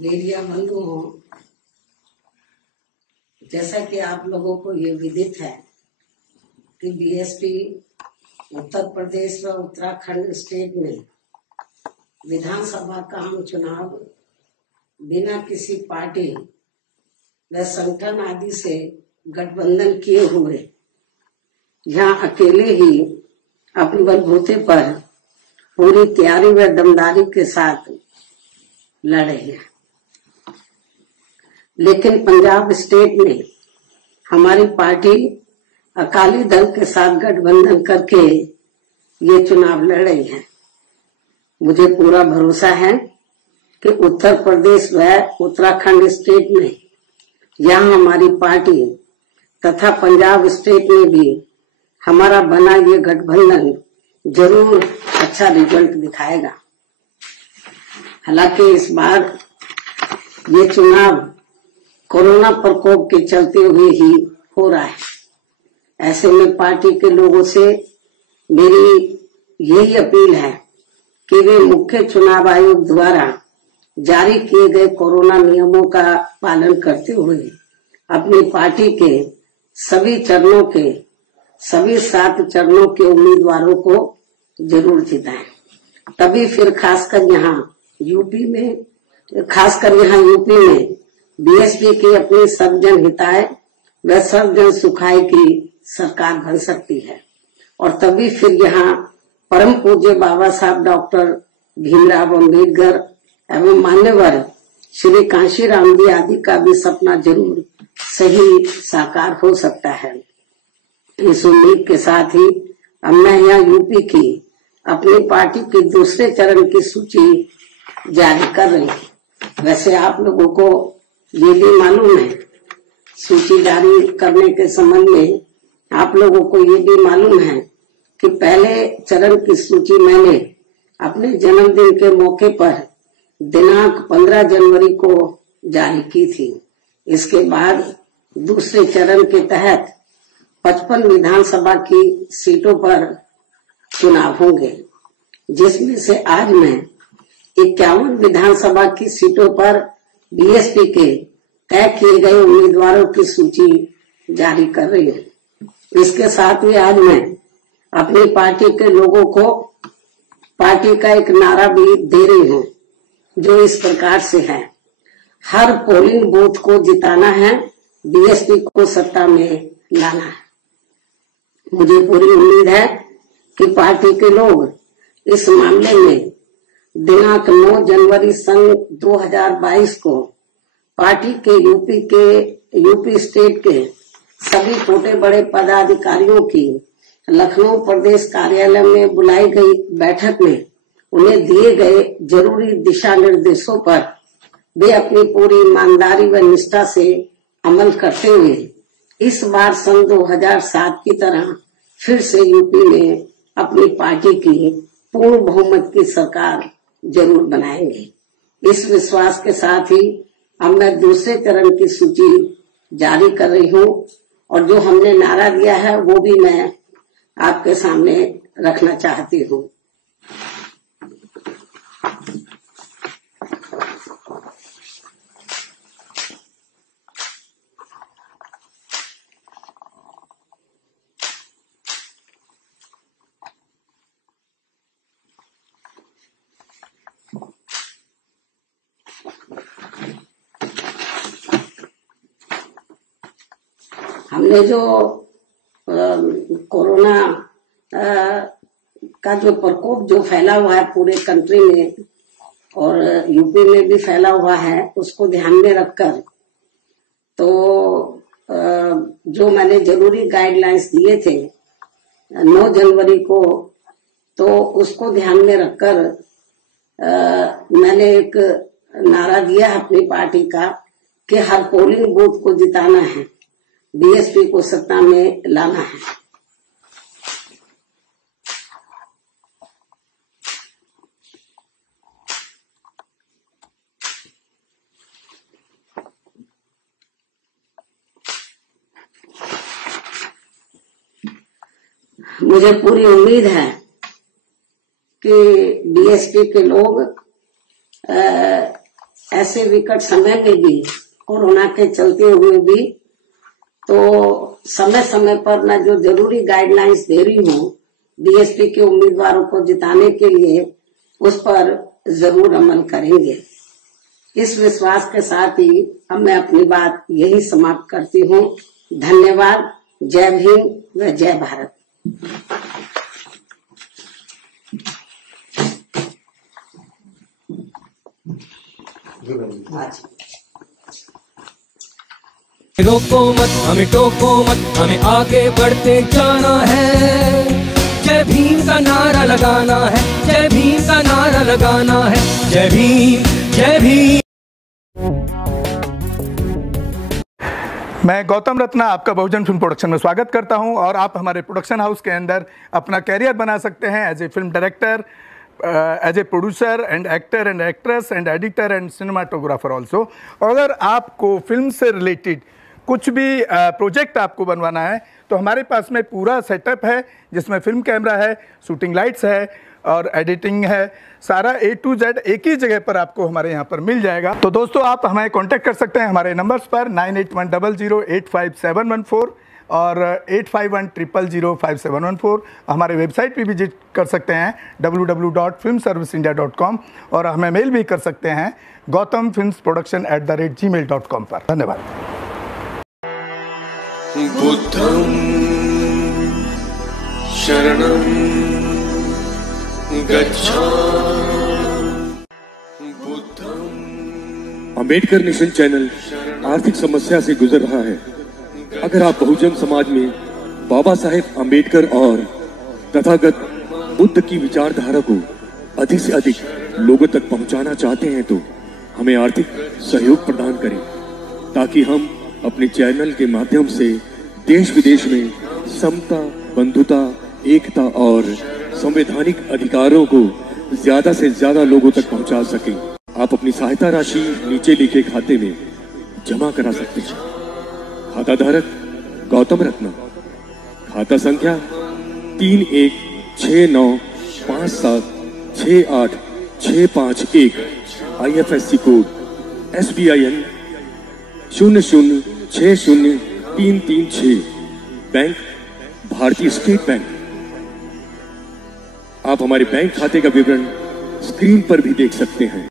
Media बंधुओं, जैसा कि आप लोगों को ये विदित है कि बीएसपी उत्तर प्रदेश व उत्तराखंड स्टेट में विधानसभा का हम चुनाव बिना किसी पार्टी व संगठन आदि से गठबंधन किए हुए यहाँ अकेले ही अपने बलबूते पर पूरी तैयारी व दमदारी के साथ लड़े हैं। लेकिन पंजाब स्टेट में हमारी पार्टी अकाली दल के साथ गठबंधन करके ये चुनाव लड़ रही है। मुझे पूरा भरोसा है कि उत्तर प्रदेश व उत्तराखंड स्टेट में यहाँ हमारी पार्टी तथा पंजाब स्टेट में भी हमारा बना ये गठबंधन जरूर अच्छा रिजल्ट दिखाएगा। हालांकि इस बार ये चुनाव कोरोना प्रकोप के चलते हुए ही हो रहा है। ऐसे में पार्टी के लोगों से मेरी यही अपील है कि वे मुख्य चुनाव आयोग द्वारा जारी किए गए कोरोना नियमों का पालन करते हुए अपनी पार्टी के सभी चरणों के सभी 7 चरणों के उम्मीदवारों को जरूर जिताएं। तभी फिर खासकर यहाँ यूपी में बीएसपी की अपनी सर्वजन हिताय व सर्वजन सुखाय की सरकार बन सकती है। और तभी फिर यहाँ परम पूज्य बाबा साहब डॉक्टर भीमराव अम्बेडकर एवं मान्यवर श्री कांशीराम जी आदि का भी सपना जरूर सही साकार हो सकता है। इस उम्मीद के साथ ही अब मैं यहाँ यूपी की अपनी पार्टी के दूसरे चरण की सूची जारी कर रही हूँ। वैसे आप लोगों को ये भी मालूम है, सूची जारी करने के संबंध में आप लोगों को ये भी मालूम है कि पहले चरण की सूची मैंने अपने जन्मदिन के मौके पर दिनांक 15 जनवरी को जारी की थी। इसके बाद दूसरे चरण के तहत 55 विधानसभा की सीटों पर चुनाव होंगे, जिसमें से आज मैं 51 विधानसभा की सीटों पर बीएसपी के तय किए गए उम्मीदवारों की सूची जारी कर रही हूँ। इसके साथ ही आज मैं अपनी पार्टी के लोगों को पार्टी का एक नारा भी दे रही हूँ, जो इस प्रकार से है: हर पोलिंग बूथ को जिताना है, बीएसपी को सत्ता में लाना है। मुझे पूरी उम्मीद है कि पार्टी के लोग इस मामले में दिनांक 9 जनवरी सन 2022 को पार्टी के यूपी स्टेट के सभी छोटे बड़े पदाधिकारियों की लखनऊ प्रदेश कार्यालय में बुलाई गई बैठक में उन्हें दिए गए जरूरी दिशा निर्देशों पर वे अपनी पूरी ईमानदारी व निष्ठा से अमल करते हुए इस बार सन 2007 की तरह फिर से यूपी में अपनी पार्टी की पूर्ण बहुमत की सरकार जरूर बनाएंगे। इस विश्वास के साथ ही अब मैं दूसरे चरण की सूची जारी कर रही हूँ और जो हमने नारा दिया है वो भी मैं आपके सामने रखना चाहती हूँ। हमने जो कोरोना का जो प्रकोप जो फैला हुआ है पूरे कंट्री में और यूपी में भी फैला हुआ है, उसको ध्यान में रखकर तो जो मैंने जरूरी गाइडलाइंस दिए थे 9 जनवरी को, तो उसको ध्यान में रखकर मैंने एक नारा दिया अपनी पार्टी का कि हर पोलिंग बूथ को जिताना है, बीएसपी को सत्ता में लाना है। मुझे पूरी उम्मीद है कि बीएसपी के लोग ऐसे विकट समय में भी, कोरोना के चलते हुए भी, तो समय समय पर मैं जो जरूरी गाइडलाइंस दे रही हूँ बीएसपी के उम्मीदवारों को जिताने के लिए, उस पर जरूर अमल करेंगे। इस विश्वास के साथ ही अब मैं अपनी बात यही समाप्त करती हूँ। धन्यवाद। जय भीम व जय भारत। रोको मत, हमें टोको मत, हमें आगे बढ़ते जाना है। जय भीम का नारा लगाना है, जय भीम का नारा लगाना है। जय भीम, जय भीम। मैं गौतम रत्ना आपका बहुजन फिल्म प्रोडक्शन में स्वागत करता हूं और आप हमारे प्रोडक्शन हाउस के अंदर अपना कैरियर बना सकते हैं as a film director, as a producer and actor and actress and editor and cinematographer also. अगर आपको फिल्म से रिलेटेड कुछ भी प्रोजेक्ट आपको बनवाना है तो हमारे पास में पूरा सेटअप है, जिसमें फिल्म कैमरा है, शूटिंग लाइट्स है और एडिटिंग है। सारा A to Z एक ही जगह पर आपको हमारे यहाँ पर मिल जाएगा। तो दोस्तों आप हमें कांटेक्ट कर सकते हैं हमारे नंबर्स पर 9810085714 और 8510005714। हमारे वेबसाइट पे विजिट कर सकते हैं www.filmserviceindia.com और हमें मेल भी कर सकते हैं gautamfilmsproduction@gmail.com पर। धन्यवाद। बुद्धं शरणं गच्छामि। अम्बेडकर नेशन चैनल आर्थिक समस्या से गुजर रहा है। अगर आप बहुजन समाज में बाबा साहेब अम्बेडकर और तथागत बुद्ध की विचारधारा को अधिक से अधिक लोगों तक पहुंचाना चाहते हैं तो हमें आर्थिक सहयोग प्रदान करें, ताकि हम अपने चैनल के माध्यम से देश विदेश में समता, बंधुता, एकता और संवैधानिक अधिकारों को ज्यादा से ज्यादा लोगों तक पहुंचा सकें। आप अपनी सहायता राशि नीचे लिखे खाते में जमा करा सकते हैं। खाता धारक गौतम रत्ना, खाता संख्या 316957686551, IFSC कोड SBIN 0060336, बैंक भारतीय स्टेट बैंक। आप हमारे बैंक खाते का विवरण स्क्रीन पर भी देख सकते हैं।